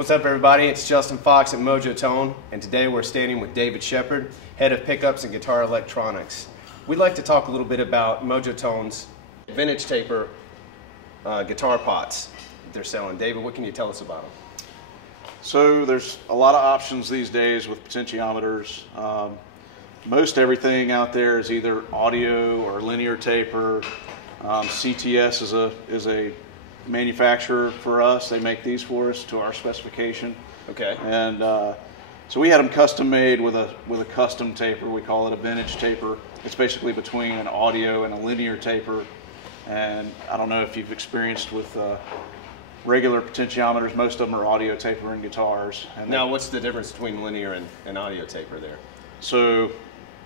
What's up, everybody? It's Justin Fox at Mojotone, and today we're standing with David Shepard, head of pickups and guitar electronics. We'd like to talk a little bit about Mojotone's vintage taper guitar pots they're selling. David, what can you tell us about them? So there's a lot of options these days with potentiometers. Most everything out there is either audio or linear taper. CTS is a manufacturer for us. They make these for us to our specification. Okay. And so we had them custom made with a custom taper. We call it a vintage taper. It's basically between an audio and a linear taper. And I don't know if you've experienced with regular potentiometers. Most of them are audio taper and guitars. And now, what's the difference between linear and audio taper there? So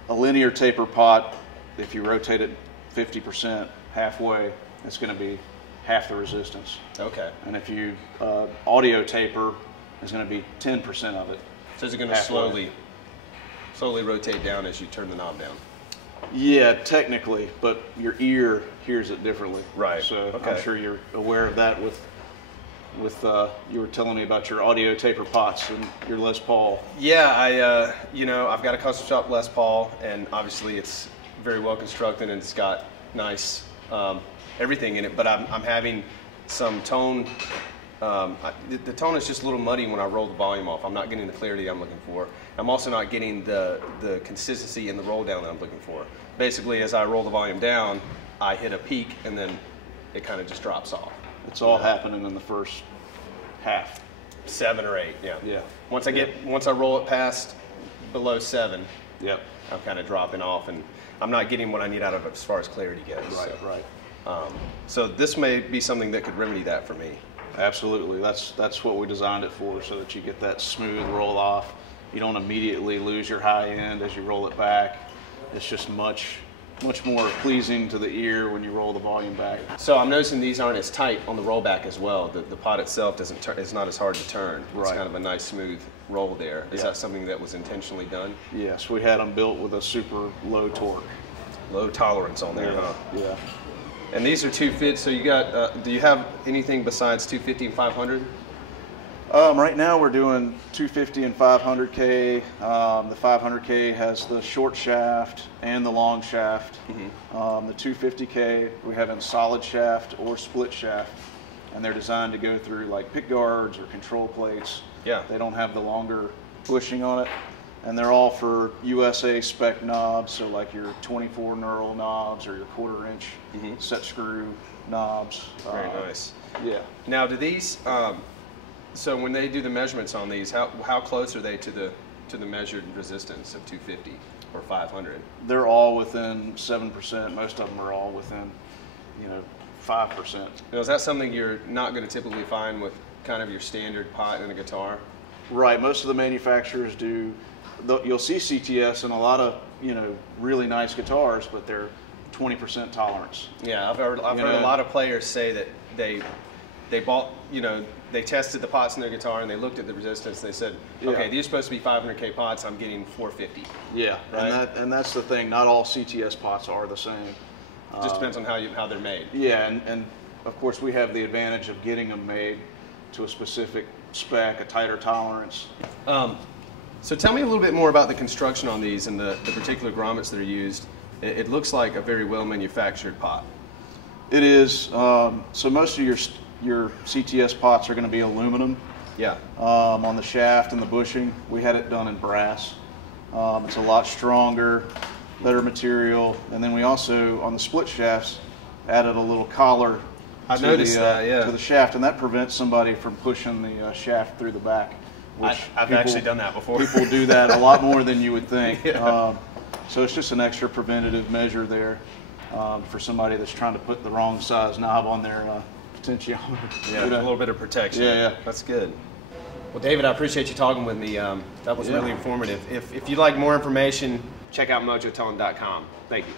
a linear taper pot, if you rotate it 50% halfway, it's going to be half the resistance. Okay. And if you audio taper, is going to be 10% of it. So is it going to slowly rotate down as you turn the knob down? Yeah, technically, but your ear hears it differently. Right. So okay. I'm sure you're aware of that with you were telling me about your audio taper pots and your Les Paul. Yeah, I've got a custom shop Les Paul, and obviously it's very well constructed and it's got nice everything in it, but I'm having some tone. The tone is just a little muddy when I roll the volume off. I'm not getting the clarity I'm looking for. I'm also not getting the consistency in the roll down that I'm looking for. Basically, as I roll the volume down, I hit a peak and then it kind of just drops off. It's all happening in the first half. 7 or 8, yeah. Yeah. Once I roll it past below 7, yep, I'm kind of dropping off, and I'm not getting what I need out of it as far as clarity goes. Right, so. right. So this may be something that could remedy that for me. Absolutely. That's what we designed it for, so that you get that smooth roll off. You don't immediately lose your high end as you roll it back. It's just much more pleasing to the ear when you roll the volume back. So I'm noticing these aren't as tight on the rollback as well. The pot itself is not as hard to turn. It's kind of a nice smooth roll there. Is that something that was intentionally done? Yes, we had them built with a super low torque. Low tolerance on there, huh? Yeah. And these are 250, so you got, do you have anything besides 250 and 500? Right now we're doing 250 and 500K. The 500K has the short shaft and the long shaft. Mm-hmm. The 250K we have in solid shaft or split shaft, and they're designed to go through like pick guards or control plates. Yeah. They don't have the longer bushing on it, and they're all for USA spec knobs, so like your 24 knurl knobs or your 1/4 inch set screw knobs. Very nice. Yeah. Now, do these? So when they do the measurements on these, how close are they to the measured resistance of 250 or 500? They're all within 7%. Most of them are all within, 5%. Now, is that something you're not going to typically find with kind of your standard pot and a guitar? Right. Most of the manufacturers do. You'll see CTS in a lot of really nice guitars, but they're 20% tolerance. Yeah, I've heard a lot of players say that they bought, they tested the pots in their guitar and they looked at the resistance. They said, okay, these are supposed to be 500K pots. I'm getting 450. Yeah, right? and that's the thing. Not all CTS pots are the same. It just depends on how they're made. Yeah, and of course we have the advantage of getting them made to a specific spec, a tighter tolerance. So tell me a little bit more about the construction on these and the particular grommets that are used. It looks like a very well manufactured pot. It is. So most of your CTS pots are going to be aluminum. Yeah. On the shaft and the bushing, we had it done in brass. It's a lot stronger, better material, and then we also on the split shafts added a little collar. I noticed that, yeah. To the shaft, and that prevents somebody from pushing the shaft through the back. I've actually done that before. People do that a lot more than you would think. Yeah. So it's just an extra preventative measure there for somebody that's trying to put the wrong size knob on their potentiometer. Yeah, a little bit of protection. Yeah. That's good. Well, David, I appreciate you talking with me. That was really informative. If you'd like more information, check out mojotone.com. Thank you.